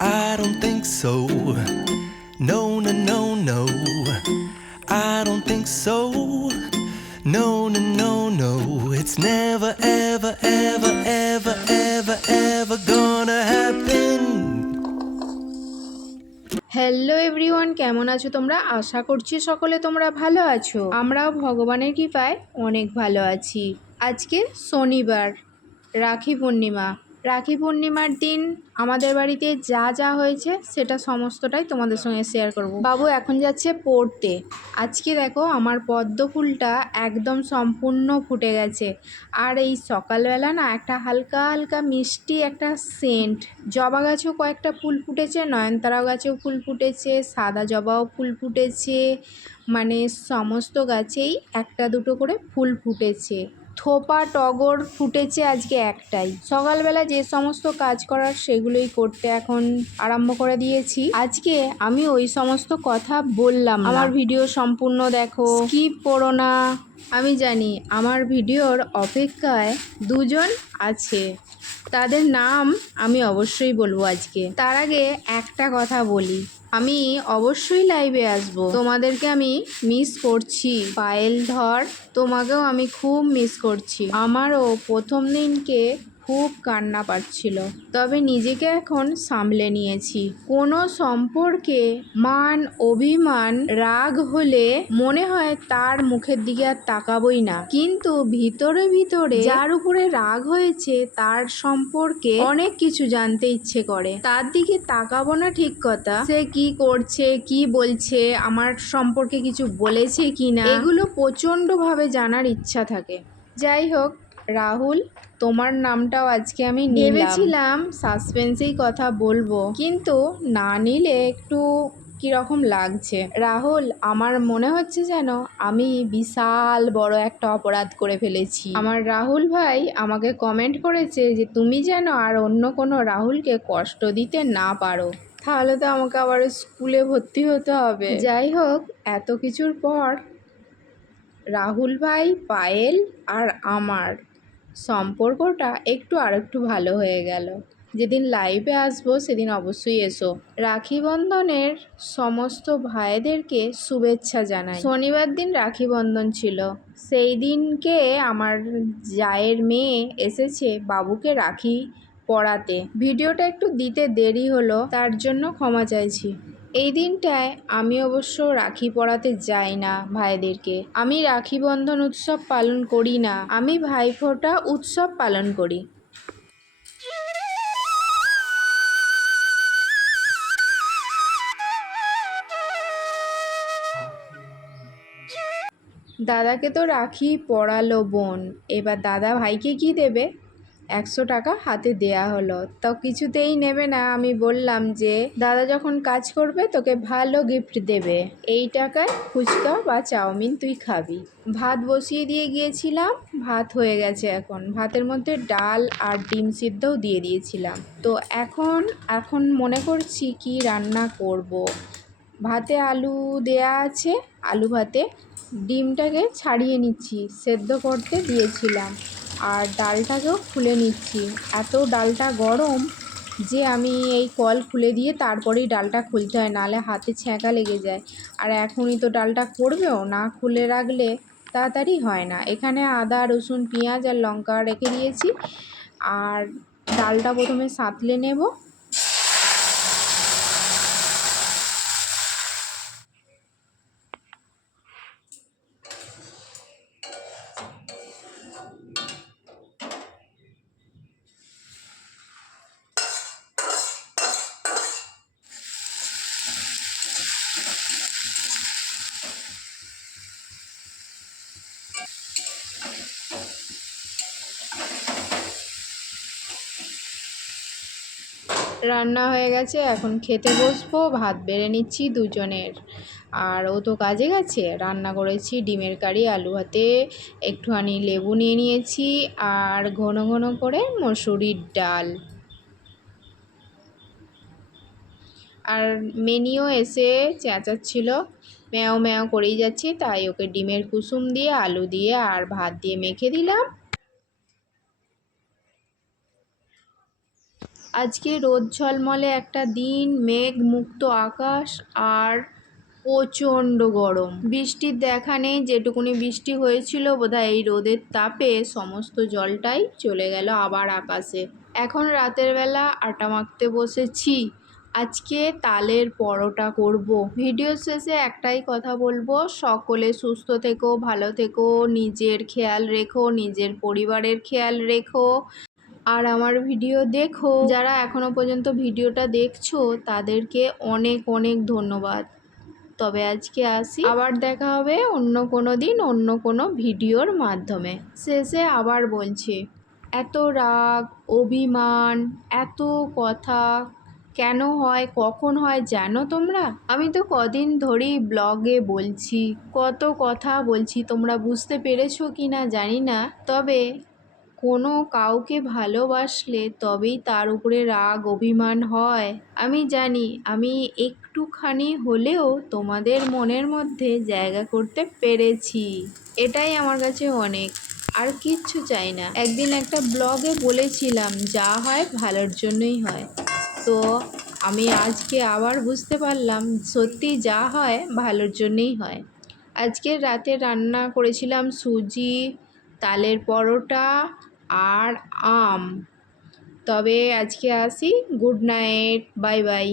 I don't think so. No, no, no, no. I don't think so. No, no, no, no. It's never, ever, ever, ever, ever, ever gonna happen. Hello everyone কেমন আছো তোমরা আশা করছি সকলে তোমরা ভালো আছো আমরাও ভগবানের কৃপায় অনেক ভালো আছি আজকে শনিবার রাখি পূর্ণিমা রাখি পূর্ণিমার দিন আমাদের বাড়িতে যা যা হয়েছে সেটা সমস্তটাই তোমাদের সঙ্গে শেয়ার করব। বাবু এখন যাচ্ছে পড়তে। আজকে দেখো আমার পদ্ম ফুলটা একদম সম্পূর্ণ ফুটে গেছে। আর এই সকালবেলা না একটা হালকা হালকা মিষ্টি একটা সেন্ট জবা গাছেও কয়েকটা ফুল ফুটেছে নয়নতারা গাছেও ফুল ফুটেছে, সাদা জবাও ফুল ফুটেছে। মানে সমস্ত গাছেই একটা দুটো করে ফুল ফুটেছে। থোপা টগর ফুটেছে আজকে একটাই। সকালবেলা যে সমস্ত কাজ করার সেগুলোই করতে এখন আরম্ভ করে দিয়েছি। আজকে আমি ওই সমস্ত কথা বললাম আমার ভিডিও সম্পূর্ণ দেখো। স্কিপ পড়ো না। আমি জানি আমার ভিডিওর অপেক্ষায় দুজন আছে। তাদের নাম আমি অবশ্যই বলব আজকে। তার আগে একটা কথা বলি। আমি অবশ্যই লাইভে আসব। তোমাদেরকে আমি মিস করছি। পায়েল ধর, তোমাকেও আমি খুব মিস করছি। আমারও প্রথম দিনকে খুব কান্না পাচ্ছিল। তবে নিজেকে এখন সামলে নিয়েছি। কোনো সম্পর্কে মান, অভিমান, রাগ হলে মনে হয় তার মুখের দিকে আর তাকাবই না। কিন্তু ভিতরে ভিতরে যার উপরে রাগ হয়েছে তার সম্পর্কে অনেক কিছু জানতে ইচ্ছে করে। তার দিকে তাকাবো না ঠিক কথা। সে কি করছে, কি বলছে, আমার সম্পর্কে কিছু বলেছে কি না এগুলো প্রচণ্ড ভাবে জানার ইচ্ছা থাকে। যাই হোক রাহুল তোমার নামটাও আজকে আমি ভেবেছিলাম সাসপেন্সেই কথা বলব কিন্তু না নিলে একটু কীরকম লাগছে? রাহুল আমার মনে হচ্ছে যেন আমি বিশাল বড় একটা অপরাধ করে ফেলেছি। আমার রাহুল ভাই আমাকে কমেন্ট করেছে যে তুমি যেন আর অন্য কোনো রাহুলকে কষ্ট দিতে না পারো। তাহলে তো আমাকে আবার স্কুলে ভর্তি হতে হবে। যাই হোক এত কিছুর পর রাহুল ভাই পায়েল আর আমার সম্পর্কটা একটু আর একটু ভালো হয়ে গেল। যেদিন লাইভে আসব, সেদিন অবশ্যই এসো। রাখি বন্ধনের সমস্ত ভাইদেরকে শুভেচ্ছা জানাই। শনিবার দিন রাখি বন্ধন ছিল। সেই দিনকে আমার জায়ের মেয়ে এসেছে বাবুকে রাখি পড়াতে। ভিডিওটা একটু দিতে দেরি হলো, তার জন্য ক্ষমা চাইছি। এই দিনটায় আমি অবশ্য রাখি পড়াতে যাই না ভাইদেরকে। আমি রাখি বন্ধন উৎসব পালন করি না, আমি ভাইফোঁটা উৎসব পালন করি। দাদাকে তো রাখি পড়ালো বোন, এবার দাদা ভাইকে কি দেবে? একশো টাকা হাতে দেয়া হলো। তো কিছুতেই নেবে না, আমি বললাম যে, দাদা যখন কাজ করবে, তোকে ভালো গিফট দেবে। এই টাকায় ফুচকা বা চাউমিন তুই খাবি। ভাত বসিয়ে দিয়ে গিয়েছিলাম, ভাত হয়ে গেছে এখন। ভাতের মধ্যে ডাল আর ডিম সিদ্ধও দিয়ে দিয়েছিলাম। তো এখন এখন মনে করছি কি রান্না করব। ভাতে আলু দেয়া আছে, আলু ভাতে। ডিমটাকে ছাড়িয়ে নিচ্ছি, সেদ্ধ করতে দিয়েছিলাম। আর ডালটাকেও খুলে নিচ্ছি। এত ডালটা গরম যে আমি এই কল খুলে দিয়ে তারপরেই ডালটা খুলতে হয় নাহলে হাতে ছ্যাঁকা লেগে যায়। আর এখনই তো ডালটা করবেও, না খুলে রাখলে তাড়াতাড়ি হয় না। এখানে আদা, রসুন, পেঁয়াজ আর লঙ্কা রেখে দিয়েছি। আর ডালটা প্রথমে সাঁতলে নেব। রান্না হয়ে গেছে, এখন খেতে বসবো, ভাত বেড়ে নিচ্ছি দুজনের। আর ও তো কাজে গেছে, রান্না করেছি ডিমের কারি, আলু হাতে একটুখানি লেবু নিয়ে নিয়েছি, আর ঘন ঘন করে মসুরির ডাল। আর মেনিও এসে চেঁচাচ্ছিল, ম্যাও ম্যাও করেই যাচ্ছে, তাই ওকে ডিমের কুসুম দিয়ে, আলু দিয়ে, আর ভাত দিয়ে মেখে দিলাম। আজকে রোদ ঝলমলে একটা দিন, মেঘ মুক্ত আকাশ আর প্রচণ্ড গরম। বৃষ্টির দেখা নেই, যেটুকুনি বৃষ্টি হয়েছিল বোধহয় এই রোদের তাপে সমস্ত জলটাই চলে গেল আবার আকাশে। এখন রাতের বেলা আটা মাখতে বসেছি। আজকে তালের পরোটা করব। ভিডিও শেষে একটাই কথা বলব, সকলে সুস্থ থেকো, ভালো থেকো, নিজের খেয়াল রেখো, নিজের পরিবারের খেয়াল রেখো। আর আমার ভিডিও দেখো। যারা এখনও পর্যন্ত ভিডিওটা দেখছ, তাদেরকে অনেক অনেক ধন্যবাদ। তবে আজকে আসি। আবার দেখা হবে অন্য কোনো দিন, অন্য কোনো ভিডিওর মাধ্যমে। শেষে আবার বলছি, এত রাগ, অভিমান, এত কথা, কেন হয়, কখন হয় জানো তোমরা? আমি তো কদিন ধরেই ব্লগে বলছি, কত কথা বলছি, তোমরা বুঝতে পেরেছ কি না জানি না। তবে কোনো কাউকে ভালোবাসলে তবেই তার উপরে রাগ, অভিমান হয়। আমি জানি, আমি একটুখানি হলেও তোমাদের মনের মধ্যে জায়গা করতে পেরেছি। এটাই আমার কাছে অনেক। আর কিচ্ছু চাই না। একদিন একটা ব্লগে বলেছিলাম, যা হয় ভালোর জন্যই হয়। তো আমি আজকে আবার বুঝতে পারলাম, সত্যি যা হয় ভালোর জন্যই হয়। আজকে রাতে রান্না করেছিলাম সুজি, তালের পরোটা আর আম। তবে আজকে আসি। Good night bye bye.